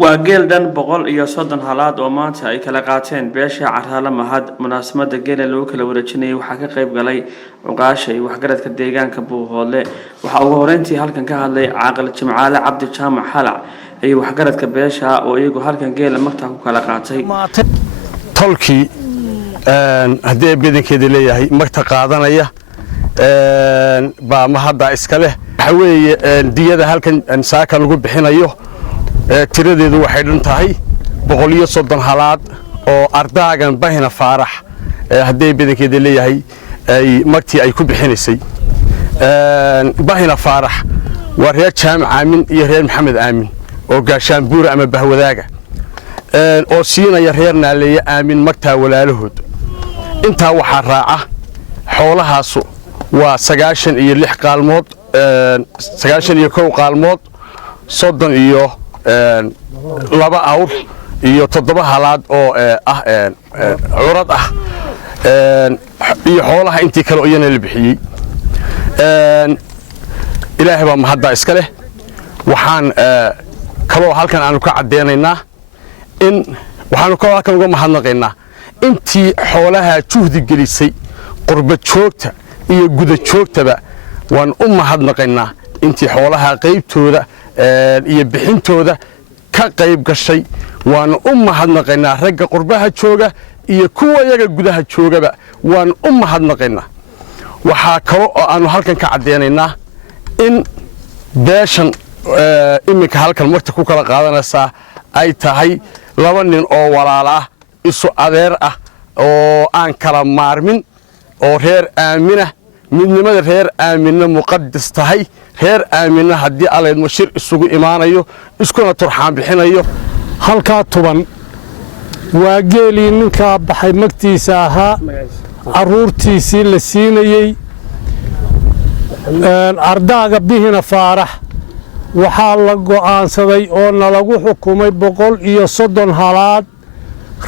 waa geel dhan 130 halaad oo maanta ay kala qaateen beesha Carraale Mahad munaasabada geela lagu kala wareejinayay waxa ka qayb galay uqaashay waxgaradka deegaanka Buuhoodle waxa ugu horeyntii halkan ka hadlay Caaqil Jimcaale Cabdi Jaamac Xalac ay waxgaradka beesha oo iyagu halkan geela magta ku kala qaatay tolkii hadii badankeeda leeyahay magta qaadanaya ba ma hadda iska leh waxa weeye diyada halkan saaka lagu bixinayo tiradeedu waxay dhan tahay 130 halaad oo ardaagan bahina faarax hadii badankeeda leeyahay ay magtii ay ku bixinaysay bahina faarax waa reer Jaamac Aamin iyo reer Maxamed Aamin oo gaashaan buur ama bahwadaaga oo siinaya reer Naaleeye Aamin magta walaalahood inta waxa raaca xoolahaas waa 96 qaalmood 91 qaalmood 30 iyo laba awr iyo 7 halaad oo curad ah iyo xoolaha intii kale oo iyana la bixiyay ilaahay baa mahadda iska leh waxaan kaloo halkan aanu ka cadeynaynaa in waxaanu kaloo halkan uga mahadnaqaynaa intii xoolaha juhdi gelisay qurba joogta iyo guda joogtaba waan u mahadnaqaynaa intii xoolaha qaybtooda iyo bixintooda ka qayb gashay waan u mahadnaqaynaa ragga qurbaha jooga iyo kuwa yaga gudaha joogaba waan u mahadnaqaynaa waxa kale oo aanu halkan ka cadeynaynaa in beeshan iminka halkan marta ku kala qaadanaysa ay tahay laba nin oo walaal ah isu adeer ah oo aan kala maarmin oo reer Aamina midnimada reer Aamina muqaddas tahay reer Aamina hadii aleed mashir isugu imaanayo iskuna turxaan bixinayo halka tuban waa geeli ninka baxay magtiisa ahaa aruurtiisii la siinayay ardaaga bihina faarax waxaa la go'aansaday oo nalagu xukumay 130 halaad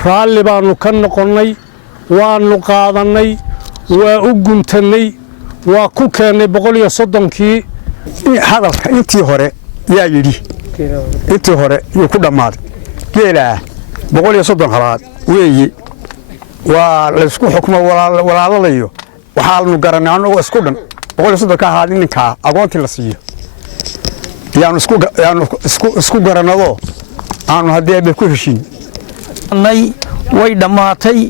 raalli baanu ka noqonnay waanu qaadanay waa u guntanay waa ku keenay 130kii hadalka intii hore yaa yidhi intii hore iyo ku dhamaaday geela 130 halaad weeye waa la isku xukumo walaalayo waxa aanu garanay anoo isku dhan 130 ka ahaa ninka agoontii la siiyo yaanu isku garanado aanu hadii ay ku heshiin way dhamaatay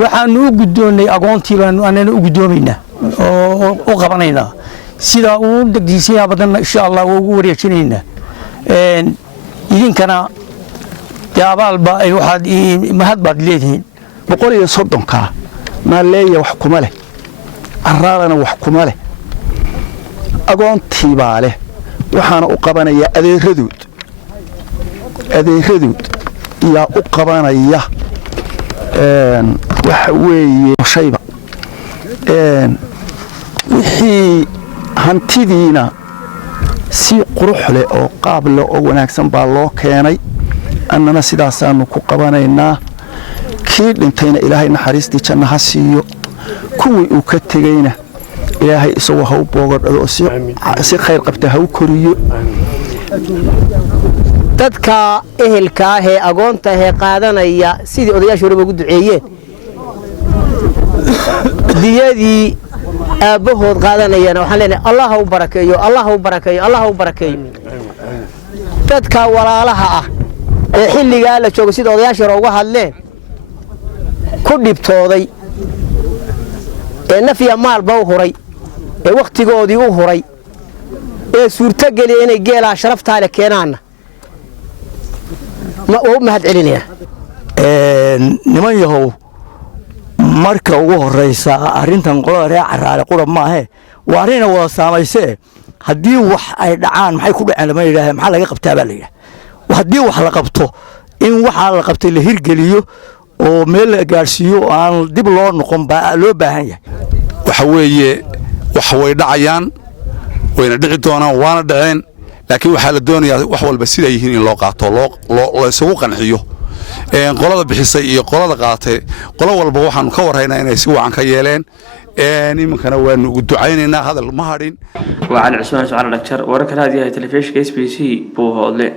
waxaanu u gudoonay agoontii baan anana u gudoomayna oo u qabanaynaa sida uu degdisiyaa badan insha Allah ugu wareejinayna idinkana yaabalba ay waxaad mahad baad leedihiin 130 ka ma leeyahay wax kuma leh Carraalena wax kuma leh agoontii baa leh waxaana u qabanaya adeeradood yaa u qabanaya waxa weeye shayba wixii hantidiina si qurux leh oo qaab leh oo wanaagsan baa loo keenay annana sidaasaanu ku qabanaynaa kii dhintayna ilaahay naxariistii janno ha siiyo kuwii uu ka tegayna ilaahay isagoo ha u boogadhado si khayr qabta ha u koriyo dadka ehelka ah ee agoonta ah qaadanaya sidii odayaasha hore ugu duceeyeen diyadii aabahood qaadanayana waxaan leenahay Allah ha u barakeeyo Allah ha u barakeeyo Allah ha u barakeeyo dadka walaalaha ah ee xilliga la joogo sidii odayaasha hore uga hadleen ku dhibtooday ee nafiya maal baa u horay ee waqtigoodii u horay ee suurta gali inay geela sharafta leh keenaan ma oo mahad celinaya niman yahow marka ugu horeysa arintan qolada reer Carraale qurab ma aha waa arrin wada saameysay hadii wax ay dhacaan maxay ku dhaceen lama yiraahdo maxaa laga qabtaa baa la yiraahdo hadii wax la qabto in waxa la qabtay la hirgeliyo oo meel la gaarsiiyo aan dib loo noqon baa loo baahan yahay waxa weeye wax way dhacayaan wayna dhici doonaan waana dhaceen laakiin waxa la doonayaa wax walba sida yihiin in loo qaato loo isugu qanciyo qolada bixisay iyo qolada qaatay qolo walba waxaan ka waraynaa inay si wacan ka yeeleen nimankana waanu ugu ducaynaynaa hadal ma hadhin وعلى عثمان على الدكتور وركل هذه التلفزيون SBC Buuhoodle